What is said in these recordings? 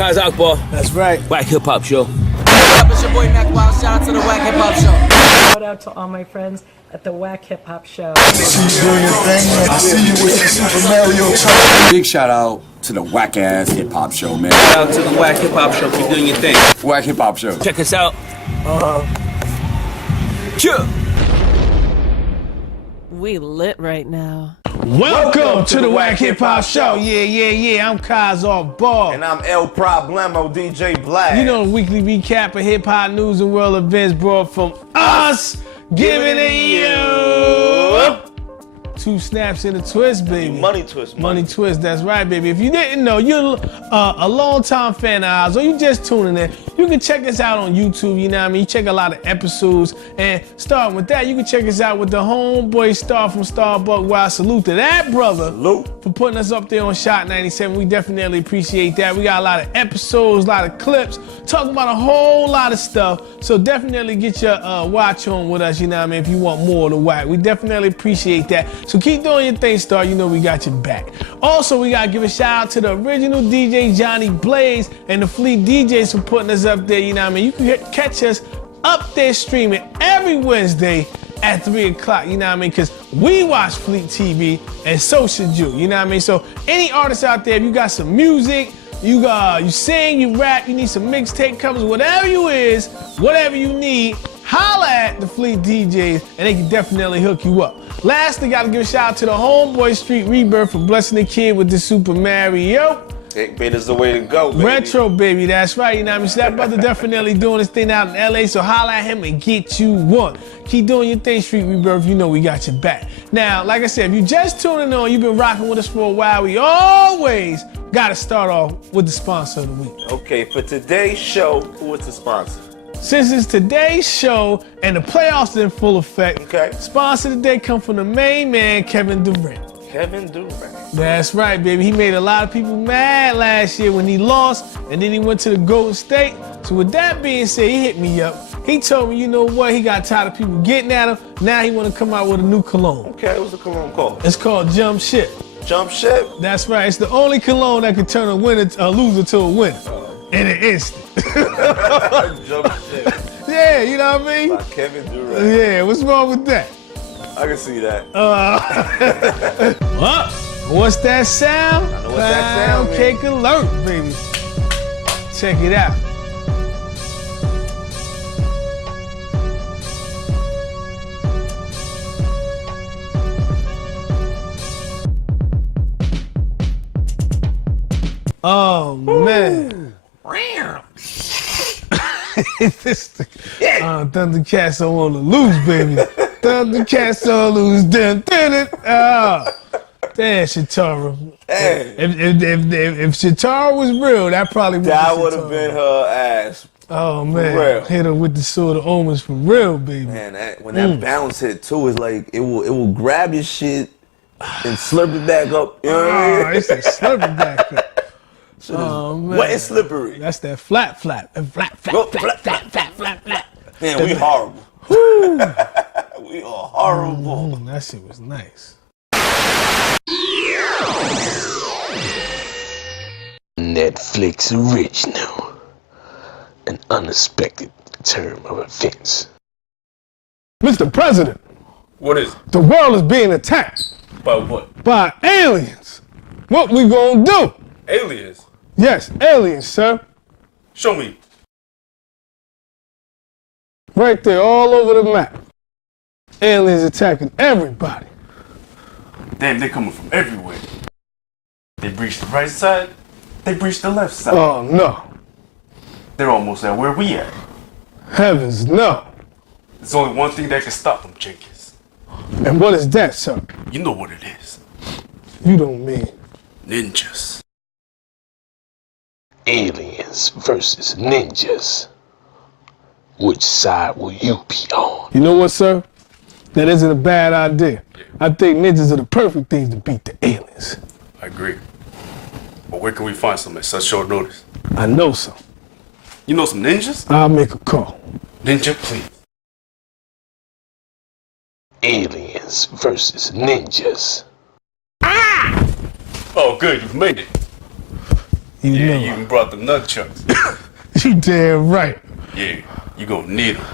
Kaz Akbar. That's right. Wack HipHop Show. It's your boy Mac Wild. Shout out to the Wack HipHop Show. Shout out to all my friends at the Wack HipHop Show. I see you doing your thing. I see you with your Super Mario truck. Big shout out to the Wack ass hip hop show, man. Shout out to the Wack HipHop Show. Keep doing your thing. Wack hip hop show. Check us out. Sure. We lit right now. Welcome to the Wack HipHop Show. Yeah. I'm Kaz Akbar. And I'm El Problemo, DJ Black. You know, the weekly recap of hip hop news and world events brought from us, giving it you. 2 snaps and a twist, baby. Money twist. Money twist, that's right, baby. If you didn't know, you're a long-time fan of ours, or you just tuning in, you can check us out on YouTube, you know what I mean? You check a lot of episodes, and starting with that, you can check us out with the homeboy Star from Starbuck Wild. Salute to that, brother. Salute. For putting us up there on Shot 97. We definitely appreciate that. We got a lot of episodes, a lot of clips, talking about a whole lot of stuff, so definitely get your watch on with us, you know what I mean, if you want more of the Wack. We definitely appreciate that. So keep doing your thing, Star. You know we got your back. Also, we got to give a shout out to the original DJ Johnny Blaze and the Fleet DJs for putting us up there. You know what I mean? You can catch us up there streaming every Wednesday at 3 o'clock. You know what I mean? Because we watch Fleet TV and so should you. You know what I mean? So any artists out there, if you got some music, you sing, you rap, you need some mixtape covers, whatever you need, holla at the Fleet DJs and they can definitely hook you up. Lastly, gotta give a shout out to the homeboy Street Rebirth for blessing the kid with the Super Mario. 8-bit is the way to go, baby. Retro, baby, that's right. You know what I mean? So that brother definitely doing his thing out in LA, so holla at him and get you one. Keep doing your thing, Street Rebirth. You know we got your back. Now, like I said, if you just tuning on, you've been rocking with us for a while, we always gotta start off with the sponsor of the week. Okay, for today's show, who is the sponsor? Since it's today's show and the playoffs are in full effect, Okay. sponsor today come from the main man, Kevin Durant. Kevin Durant. That's right, baby. He made a lot of people mad last year when he lost, and then he went to the Golden State. So with that being said, he hit me up. He told me, you know what, he got tired of people getting at him. Now he want to come out with a new cologne. Okay, what's the cologne called? It's called Jump Ship. Jump Ship? That's right. It's the only cologne that can turn a loser to a winner in an instant. Jump Ship. Yeah, you know what I mean? By Kevin Durant. Yeah, what's wrong with that? I can see that. What's that sound? I know what that sound means. Cake alert, baby. Check it out. Oh, man. Thundercats don't want to lose, baby. Thundercats don't lose. Damn, Shatara. Hey. If Shatara was real, that probably would have been her ass. Oh, man. For real. Hit her with the sword of omens for real, baby. Man, when that bounce hit too, it's like it will grab your shit and slurp it back up. You know what I mean? It's a slurp it back up. Oh, man. Wet and slippery. That's that flap. Flat. Man, we horrible. We are horrible. That shit was nice. Netflix original. An unexpected turn of events. Mr. President. What is it? The world is being attacked. By what? By aliens. What we gonna do? Aliens? Yes, aliens, sir. Show me. Right there, all over the map. Aliens attacking everybody. Damn, they're coming from everywhere. They breached the right side, they breached the left side. Oh, no. They're almost at where we at. Heavens, no. There's only one thing that can stop them, Jenkins. And what is that, sir? You know what it is. You don't mean. Ninjas. Aliens versus ninjas. Which side will you be on? You know what, sir? That isn't a bad idea. Yeah. I think ninjas are the perfect things to beat the aliens. I agree. But where can we find some at such short notice? I know some. You know some ninjas? I'll make a call. Ninja, please. Aliens versus ninjas. Oh, good, you've made it. You Yeah, know. you even brought the nunchucks. You damn right. Yeah, you gonna need them.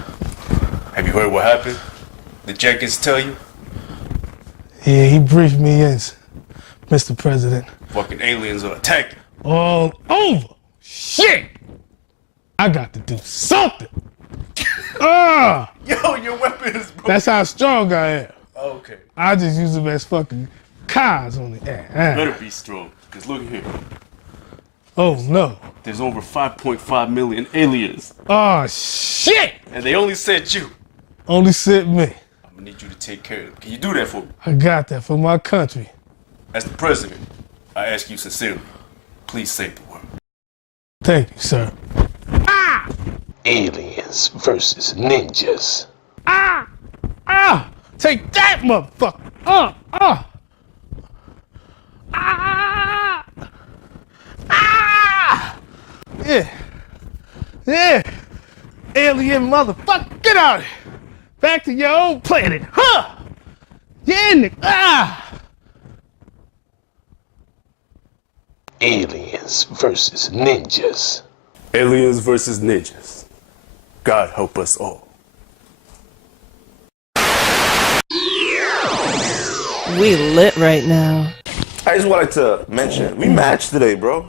Have you heard what happened? Did Jenkins tell you? Yeah, he briefed me in, Mr. President. Fucking aliens are attacking. All over. Shit! I got to do something. Ah! Yo, your weapon is broken. That's how strong I am. Okay. I just use them as fucking cars on the air. Better be strong, because look here. Oh, no. There's over 5.5 million aliens, Oh, shit! and they only sent you. Only sent me. I'm gonna need you to take care of them. Can you do that for me? I got that for my country. As the president, I ask you sincerely, please save the world. Thank you, sir. Aliens versus ninjas. Ah! Take that, motherfucker! Ah! Yeah! Alien motherfucker, get out of here! Back to your old planet, huh? Yeah, nigga, Aliens versus ninjas. Aliens versus ninjas. God help us all. We lit right now. I just wanted to mention, we matched today, bro.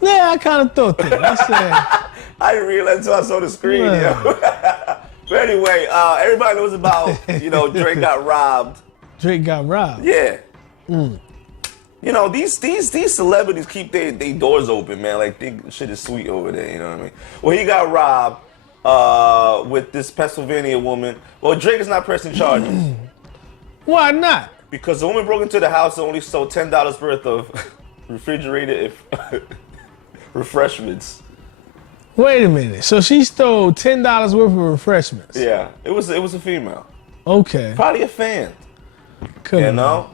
Yeah, I kind of thought that. I said, I didn't realize until I saw the screen, Yeah. yo. But anyway, everybody knows about, Drake got robbed. Drake got robbed. Yeah. You know, these celebrities keep their doors open, man. Like, shit is sweet over there, you know what I mean? Well, he got robbed with this Pennsylvania woman. Well, Drake is not pressing charges. Why not? Because the woman broke into the house and only sold $10 worth of refrigerated refreshments. Wait a minute. So she stole $10 worth of refreshments. Yeah, it was a female. Okay. Probably a fan. Could've You know?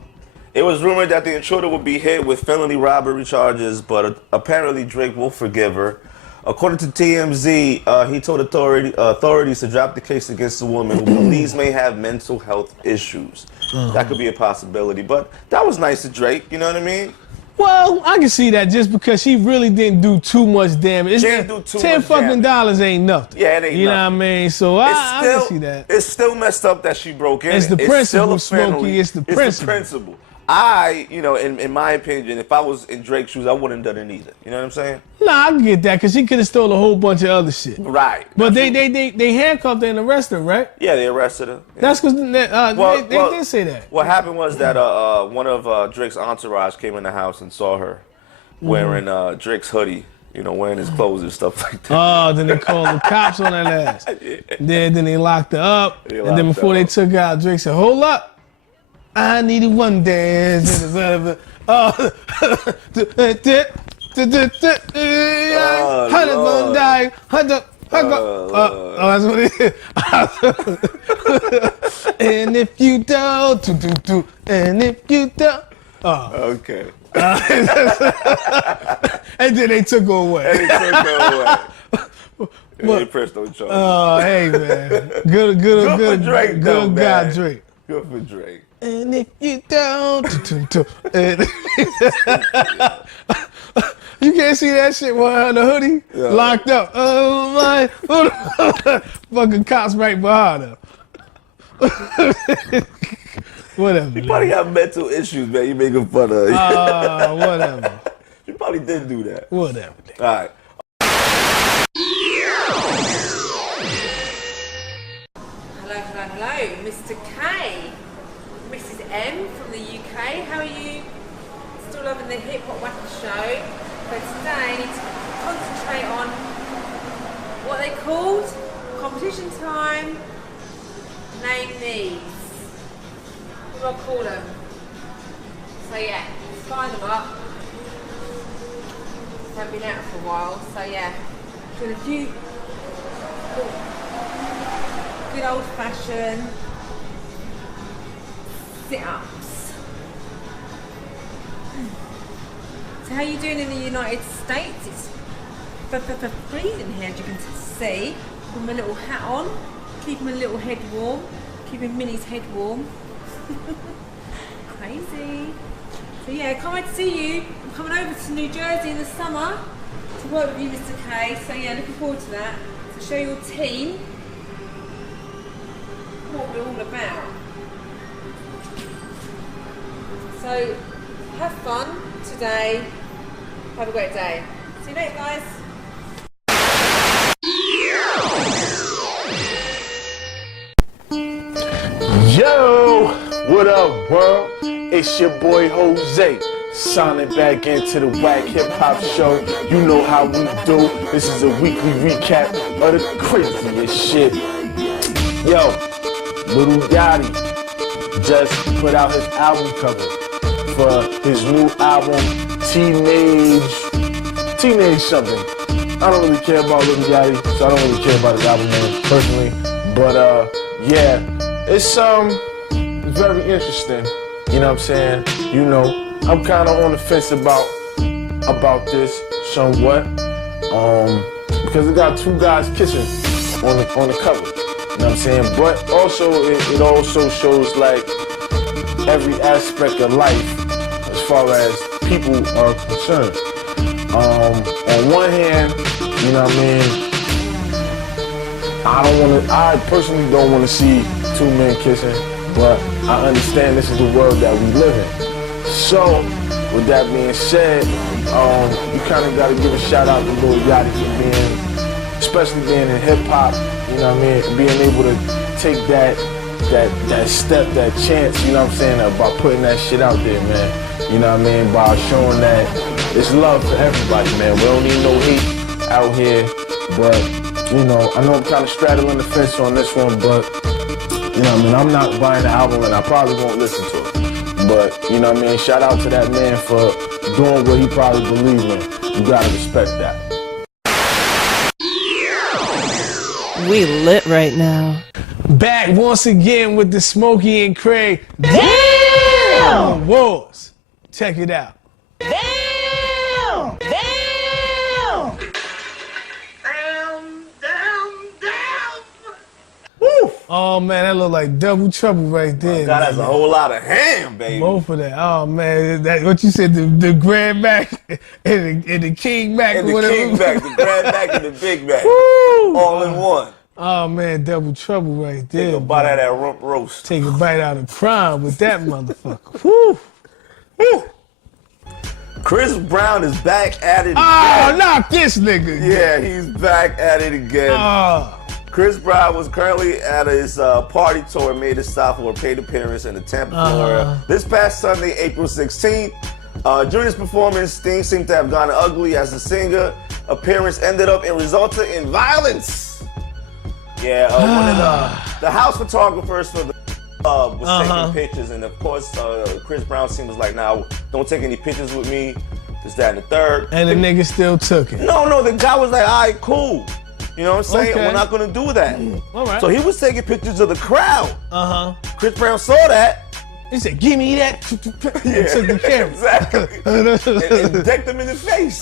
It was rumored that the intruder would be hit with felony robbery charges, but apparently Drake will forgive her. According to TMZ, he told authorities to drop the case against the woman who believes may have mental health issues. That could be a possibility, but that was nice of Drake, you know what I mean? Well, I can see that just because she really didn't do too much damage. She didn't do too $10 much fucking damage. dollars ain't nothing. Yeah, it ain't You know what I nothing. mean? So I can see that. It's still messed up that she broke in. It's the still principle, a felony. Smokey, it's the principle. In my opinion, if I was in Drake's shoes, I wouldn't have done it either. You know what I'm saying? Nah, I can get that because she could have stole a whole bunch of other shit. Right. But they handcuffed her and arrested her, right? Yeah, they arrested her. Yeah. That's because they did say that. What happened was that one of Drake's entourage came in the house and saw her wearing Drake's hoodie, wearing his clothes and stuff like that. Oh, then they called the cops on that ass. Then they locked her up. And then before they took her out, Drake said, "Hold up. I needed one dance." Oh, that's what it is. And if you don't, and if you don't. Oh. Okay. And then they took her away. And they took her away. They pressed no charges. Oh, hey, man. Good for Drake, though, good guy, man. Drake. Good for Drake. And if you don't, and you can't see that shit behind the hoodie, locked up. Oh my, fucking cops right behind her. Whatever. You probably have mental issues, man. You making fun of. Whatever. You probably did do that. Whatever. All right. Hello, Mr. K. Mrs. M from the UK. How are you? Still loving the HipHop Wack show. But today I need to concentrate on what they called competition time. Name these. What do I call them? So yeah, fire them up. Haven't been out for a while, so yeah. Doing a few good old fashioned sit-ups. So how are you doing in the United States? It's freezing here, as you can see. With my little hat on, keeping my little head warm, keeping Minnie's head warm. Crazy. So yeah, can't wait to see you. I'm coming over to New Jersey in the summer to work with you, Mr. K. So yeah, looking forward to that. To show your team what we're all about. So have fun today. Have a great day. See you later, guys. Yo, what up, world? It's your boy Jose, signing back into the Wack HipHop Show. You know how we do. This is a weekly recap of the craziest shit. Yo, Little Yachty just put out his album cover for his new album, Teenage something. I don't really care about Little Yachty, so I don't really care about his album name personally. But yeah, it's very interesting. You know what I'm saying? You know, I'm kind of on the fence about this somewhat, because it got two guys kissing on the cover. You know what I'm saying? But also it also shows like every aspect of life as far as people are concerned. On one hand, you know what I mean? I personally don't want to see two men kissing, but I understand this is the world that we live in. So, with that being said, you kind of got to give a shout out to Lil Yachty for especially being in hip hop, you know what I mean? Being able to take that step, that chance, you know what I'm saying, about putting that shit out there, man. You know what I mean? By showing that it's love for everybody, man. We don't need no hate out here, but, you know, I know I'm kind of straddling the fence on this one, but, you know what I mean, I'm not buying the album and I probably won't listen to it. But, you know what I mean, shout out to that man for doing what he probably believes in. You gotta respect that. We lit right now. Back once again with the Smokey and Craig Damn Wars. Check it out. Damn! Damn! Woo! Oh man, that look like double trouble right there. Oh, God, that's a whole lot of ham, baby. Both of that. Oh man, that what you said, the Grand Mac and the King Mac. And the King Mac, the Grand Mac and the Big Mac. Woo! All in one. Oh man, double trouble right there. Take a bite out of that rump roast. Take a bite out of crime with that motherfucker. Woo! Woo! Chris Brown is back at it again. Oh, not this nigga. Yeah, he's back at it again. Chris Brown was currently at his party tour, made a stop for a paid appearance in the Tampa, Florida. This past Sunday, April 16th. During his performance, things seemed to have gone ugly as the singer appearance ended up and resulted in violence. Yeah, one of the house photographers for the was taking pictures, and of course, Chris Brown seems like, nah, don't take any pictures with me, this, that, and the third. And the nigga still took it. No, the guy was like, all right, cool. You know what I'm saying? Okay. We're not gonna do that. All right. So he was taking pictures of the crowd. Chris Brown saw that. He said, give me that. Yeah, took the camera. Exactly. and decked him in the face.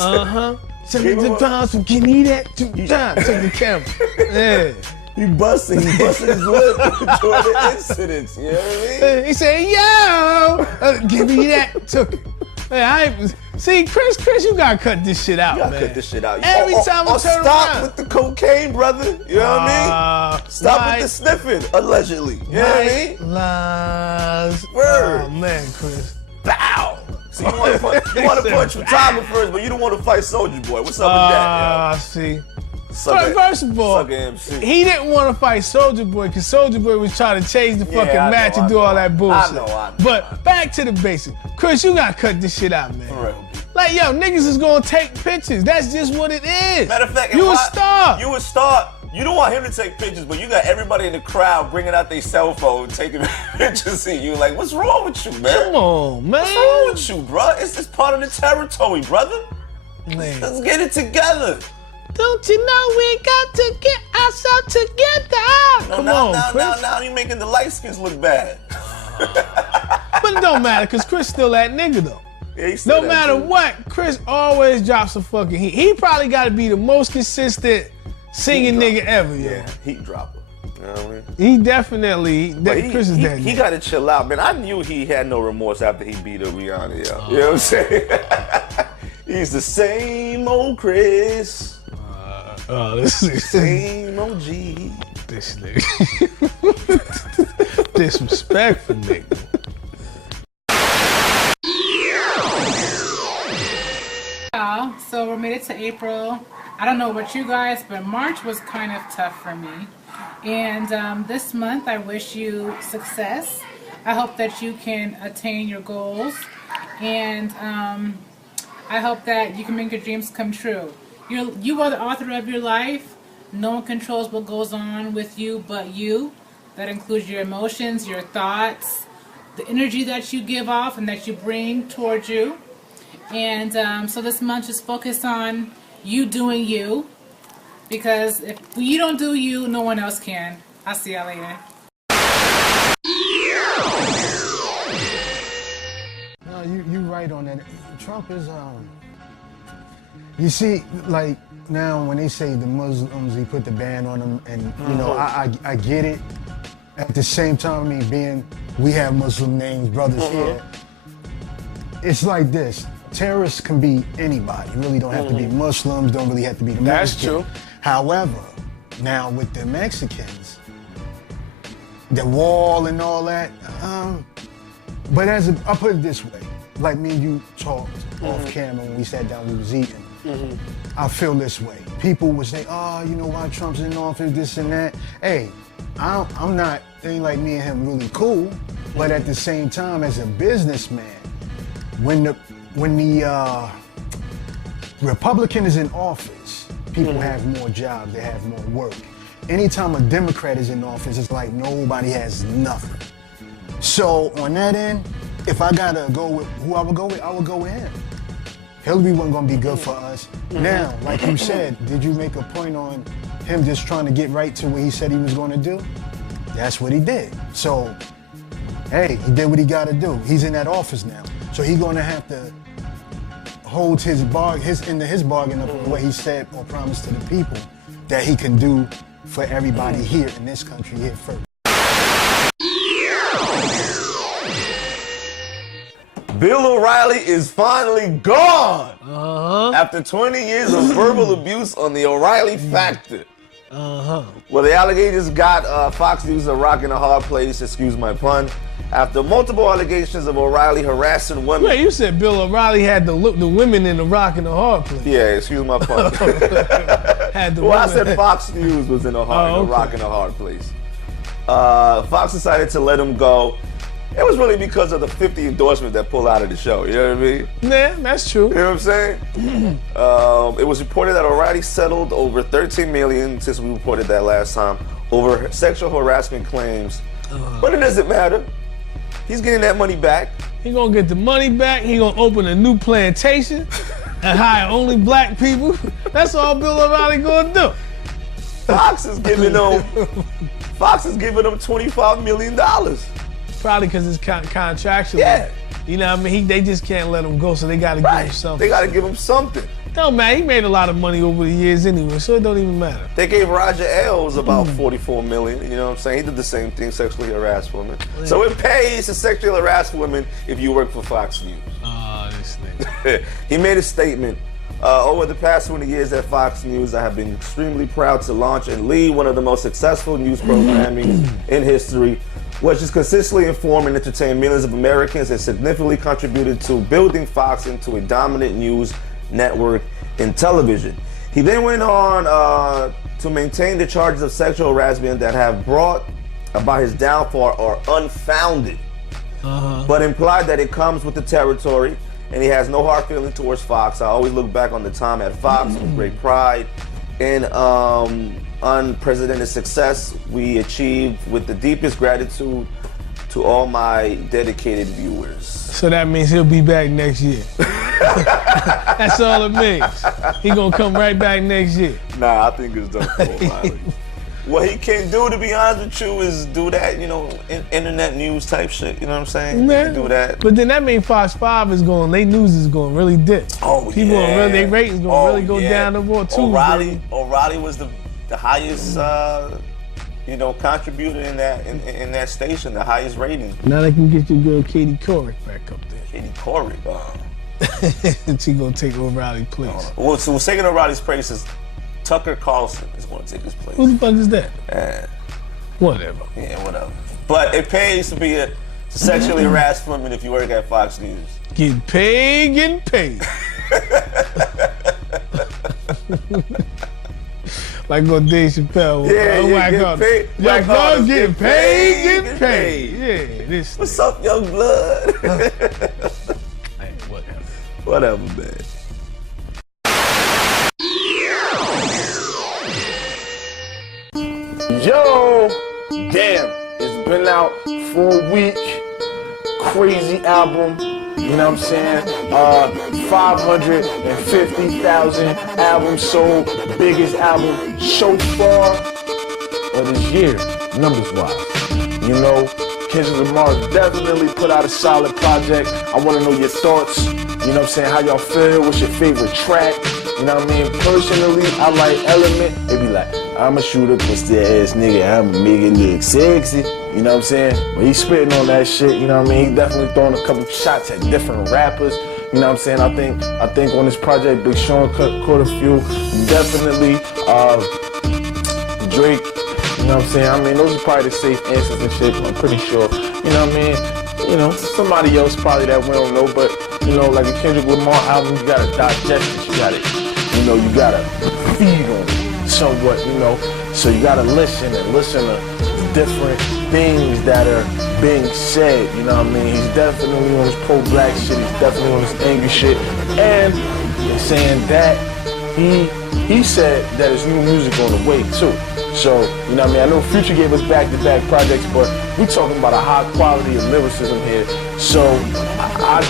Give me that. Took the camera. Yeah. He busted his lip during the incidents, you know what I mean? He said, yo, give me that. Took it. Man, see, Chris, you gotta cut this shit out, You gotta man. cut this shit out. Every time I turn stop around. with the cocaine, brother. You know what I mean? Stop with the sniffing, allegedly. You know what I mean? Lies. Word. Oh, man, Chris. Bow. See, you want to punch photographers, but you don't want to fight Soulja Boy. What's up with that, yo? See. Sucker, First of all, MC. he didn't want to fight Soulja Boy because Soulja Boy was trying to change the fucking match and do all that bullshit. I know. But back to the basics. Chris, you gotta cut this shit out, man. For real. Like, yo, niggas is gonna take pictures. That's just what it is. Matter of fact, you a star. You a star. You don't want him to take pictures, but you got everybody in the crowd bringing out their cell phone, taking pictures of you. Like, what's wrong with you, man? Come on, man. What's wrong with you, bro? It's just part of the territory, brother. Man. Let's get it together. Don't you know we got to get ourselves together? Come on, Chris. Now you making the light skins look bad. But it don't matter, because Chris still that nigga, though. Yeah, he's still no matter dude. what, Chris always drops a fucking heat. He probably got to be the most consistent singing nigga ever, Yeah, heat dropper. You You know what I mean? He definitely, Chris is dead. He got to chill out, man. I knew he had no remorse after he beat up Rihanna, yo. You know what I'm saying? He's the same old Chris. This is same OG. This nigga. Disrespectful nigga. So we're made it to April. I don't know about you guys, but March was kind of tough for me. And this month, I wish you success. I hope that you can attain your goals. And I hope that you can make your dreams come true. You are the author of your life. No one controls what goes on with you but you. That includes your emotions, your thoughts, the energy that you give off and that you bring towards you. And so this month, just focus on you doing you. Because if you don't do you, no one else can. I'll see y'all later. No, you right on that. Trump is you see, like now when they say the Muslims, he put the ban on them, and you know, I get it. At the same time, I mean, we have Muslim names, brothers here. It's like this. Terrorists can be anybody. You really don't have to be Muslims, don't really have to be the That's Mexican. true. However, now with the Mexicans, the wall and all that, but I'll put it this way, like me and you talked off camera when we sat down, we was eating. I feel this way. People would say, oh, you know why Trump's in office, this and that. Hey, I'm not, it ain't like me and him really cool, but at the same time, as a businessman, when the Republican is in office, people have more jobs, they have more work. Anytime a Democrat is in office, it's like nobody has nothing. So on that end, if I gotta go with who I would go with him. Hillary wasn't gonna be good for us. Now, like you said, did you make a point on him just trying to get right to what he said he was gonna do? That's what he did. So, hey, he did what he gotta do. He's in that office now. So he's gonna have to hold his bargain of what he said or promised to the people that he can do for everybody here in this country here first. Bill O'Reilly is finally gone after 20 years of verbal abuse on the O'Reilly Factor. Well, the allegations got Fox News a rock in a hard place, excuse my pun, after multiple allegations of O'Reilly harassing women. Wait, you said Bill O'Reilly had the women in the rock in the hard place. Yeah, excuse my pun. I said Fox News was in a rock in a hard place. Fox decided to let him go. It was really because of the 50 endorsements that pulled out of the show. You know what I mean? Yeah, that's true. You know what I'm saying? It was reported that O'Reilly settled over $13 million, since we reported that last time, over sexual harassment claims. But it doesn't matter. He's getting that money back. He gonna get the money back. He gonna open a new plantation and hire only black people. That's all Bill O'Reilly gonna do. Fox is giving them $25 million. Probably because it's contractual. Yeah. You know what I mean? They just can't let him go, so they gotta give him something. They gotta give him something. No, man, he made a lot of money over the years anyway, so it don't even matter. They gave Roger Ailes about $44 million, you know what I'm saying? He did the same thing, sexually harassed women. Yeah. So it pays to sexually harass women if you work for Fox News. Oh, this nigga. He made a statement. Over the past 20 years at Fox News, I have been extremely proud to launch and lead one of the most successful news programming in history, which has consistently informed and entertained millions of Americans and significantly contributed to building Fox into a dominant news network in television. He then went on to maintain the charges of sexual harassment that have brought about his downfall are unfounded, but implied that it comes with the territory, and he has no hard feeling towards Fox. I always look back on the time at Fox with great pride and unprecedented success we achieved with the deepest gratitude to all my dedicated viewers. So that means he'll be back next year. That's all it means. He gonna come right back next year. Nah, I think it's done for O'Reilly. What he can do, to be honest with you, is do that, you know, internet news type shit. You know what I'm saying? Man, do that. But then that means Fox 5 is going, their news is going really dip. Oh, people yeah. Really, their ratings going really go down the board too. O'Reilly was the highest you know, contributed in that station, the highest rating. Now they can get your girl Katie Couric back up there. Katie Couric, She gonna take O'Reilly's place. Well, so taking O'Reilly's place is Tucker Carlson is gonna take his place. Who the fuck is that? Whatever. Yeah, whatever. But it pays to be a sexually harassed woman if you work at Fox News. Getting paid. Like on Dave Chappelle. Getting paid. Getting paid. Yeah, this. What's up, young blood? Hey, whatever. Whatever, man. Yo, damn, it's been out for a week. Crazy album, you know what I'm saying? 550,000 albums sold, biggest album so far of this year, numbers wise. You know, Kendrick Lamar definitely put out a solid project. I want to know your thoughts, you know what I'm saying? How y'all feel? What's your favorite track? You know what I mean? Personally, I like Element. They be like, I'm a shooter, pussy ass nigga, I'ma make it look sexy. You know what I'm saying? But he's spitting on that shit, you know what I mean? He definitely throwing a couple shots at different rappers. You know what I'm saying? I think on this project, Big Sean caught a few. Definitely Drake, you know what I'm saying? I mean, those are probably the safe answers and shit, I'm pretty sure. You know what I mean? You know, somebody else probably that we don't know, but you know, like a Kendrick Lamar album, you gotta digest it, you gotta feed on it somewhat, you know. So you gotta listen to different things that are being said, you know what I mean? He's definitely on his pro-black shit, he's definitely on his angry shit, and in saying that, he said that his new music on the way too. So, you know what I mean? I know Future gave us back-to-back projects, but we talking about a high quality of lyricism here. So, I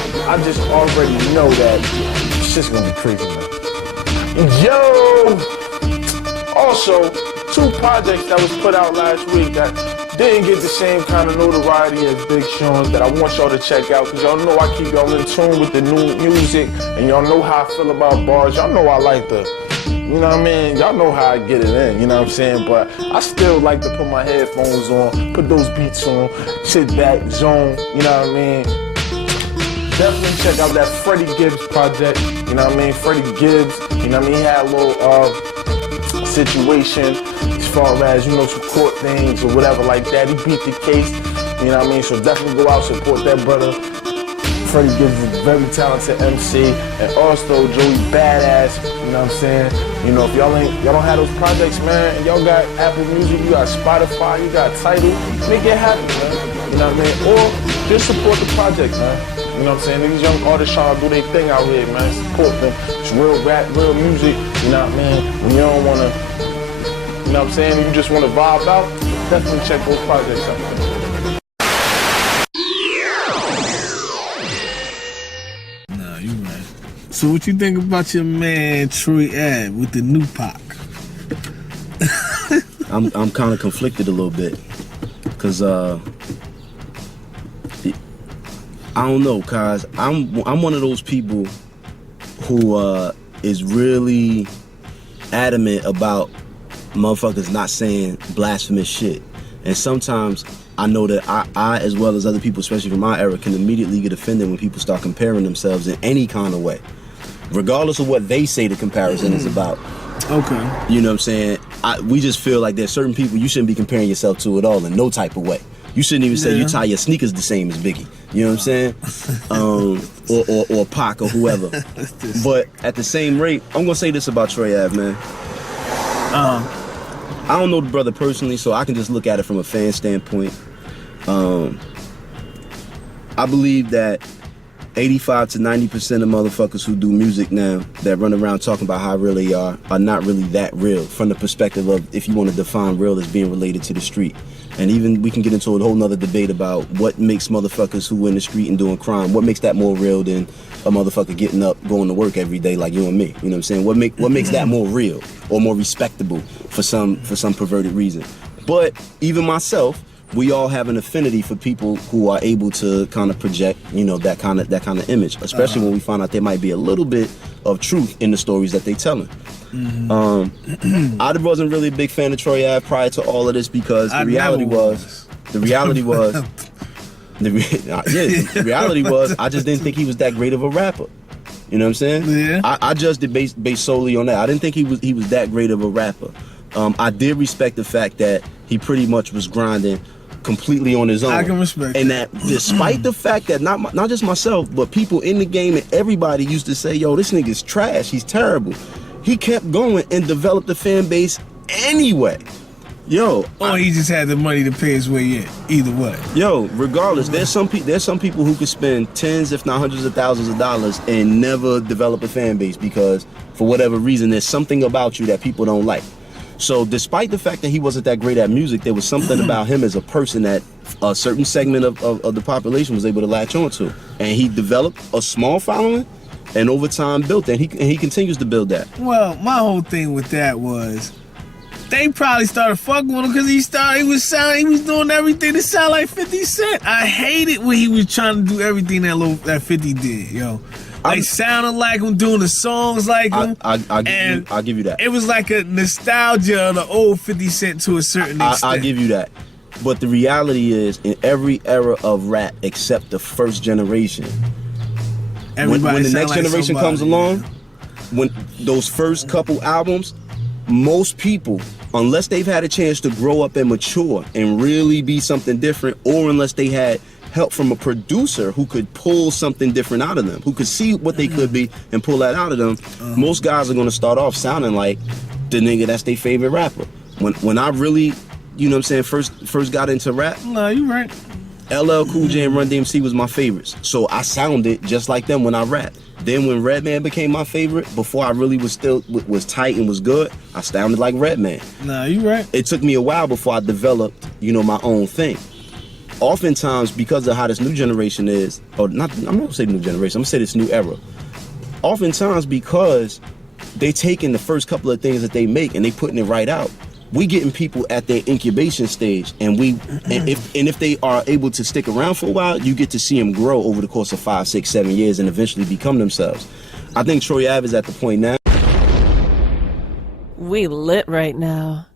just already know that shit's gonna be crazy, man. Yo! Also, 2 projects that was put out last week that didn't get the same kind of notoriety as Big Sean's that I want y'all to check out, because y'all know I keep y'all in tune with the new music, and y'all know how I feel about bars. Y'all know I like you know what I mean? Y'all know how I get it in, you know what I'm saying? But I still like to put my headphones on, put those beats on, sit back, zone, you know what I mean? Definitely check out that Freddie Gibbs project, you know what I mean? Freddie Gibbs, you know what I mean? He had a little situation as far as, you know, some court things or whatever like that. He beat the case, you know what I mean? So definitely go out, support that brother. Freddie Gibbs is a very talented MC, and also Joey Badass, you know what I'm saying? You know, if y'all don't have those projects, man, and y'all got Apple Music, you got Spotify, you got Tidal, make it happen, man. You know what I mean? Or just support the project, man. You know what I'm saying? These young artists trying to do their thing out here, man. Support them. It's real rap, real music, you know what I mean? When you don't wanna, you know what I'm saying? You just wanna vibe out, definitely check those projects out, man. So what you think about your man Troy Ave with the new Pac? I'm kind of conflicted a little bit, cause I don't know, cause I'm one of those people who is really adamant about motherfuckers not saying blasphemous shit, and sometimes I know that I as well as other people, especially from my era, can immediately get offended when people start comparing themselves in any kind of way, regardless of what they say the comparison is about. Okay. You know what I'm saying? We just feel like there's certain people you shouldn't be comparing yourself to at all in no type of way. You shouldn't even say you tie your sneakers the same as Biggie. You know what I'm saying? Or Pac or whoever. But at the same rate, I'm gonna say this about Troy Ave, man. I don't know the brother personally, so I can just look at it from a fan standpoint. I believe that 85 to 90% of motherfuckers who do music now that run around talking about how real they are not really that real, from the perspective of, if you want to define real as being related to the street. And even we can get into a whole nother debate about what makes motherfuckers who in the street and doing crime, what makes that more real than a motherfucker getting up, going to work every day like you and me. You know what I'm saying? What makes that more real or more respectable for some perverted reason? But even myself, we all have an affinity for people who are able to kind of project, you know, that kind of image, especially when we find out they might be a little bit of truth in the stories that they telling. I wasn't really a big fan of Troy Ave prior to all of this because the reality was I just didn't think he was that great of a rapper. You know what I'm saying? Yeah. I judged it based solely on that. I didn't think he was that great of a rapper. I did respect the fact that he pretty much was grinding completely on his own. I can respect and that despite the fact that not just myself, but people in the game and everybody used to say, yo, this nigga's trash, he's terrible. He kept going and developed the fan base anyway. Yo, he just had the money to pay his way in. Either way. Yo, regardless, there's some people who could spend tens, if not hundreds of thousands of dollars and never develop a fan base because for whatever reason, there's something about you that people don't like. So despite the fact that he wasn't that great at music, there was something about him as a person that a certain segment of the population was able to latch onto. And he developed a small following and over time built that. And he continues to build that. Well, my whole thing with that was they probably started fucking with him because he was doing everything to sound like 50 Cent. I hated when he was trying to do everything that 50 did, yo. Like sounding like him, doing the songs like him. I'll give you that. It was like a nostalgia of the old 50 Cent to a certain extent. I'll give you that. But the reality is, in every era of rap except the first generation, when the next generation comes along, when those first couple albums, most people, unless they've had a chance to grow up and mature and really be something different, or unless they had help from a producer who could pull something different out of them, who could see what they could be and pull that out of them, most guys are going to start off sounding like the nigga that's their favorite rapper. When I really, you know what I'm saying, first got into rap, no, you right. LL Cool J and Run DMC was my favorites. So I sounded just like them when I rapped. Then when Redman became my favorite, before I really was tight and was good, I sounded like Redman. No, you right. It took me a while before I developed, my own thing. Oftentimes, because of how this new generation is, or not, I'm not gonna say new generation, I'm gonna say this new era. Oftentimes, because they taking the first couple of things that they make and they putting it right out, we getting people at their incubation stage, and if they are able to stick around for a while, you get to see them grow over the course of 5, 6, 7 years and eventually become themselves. I think Troy Ave is at the point now. We lit right now.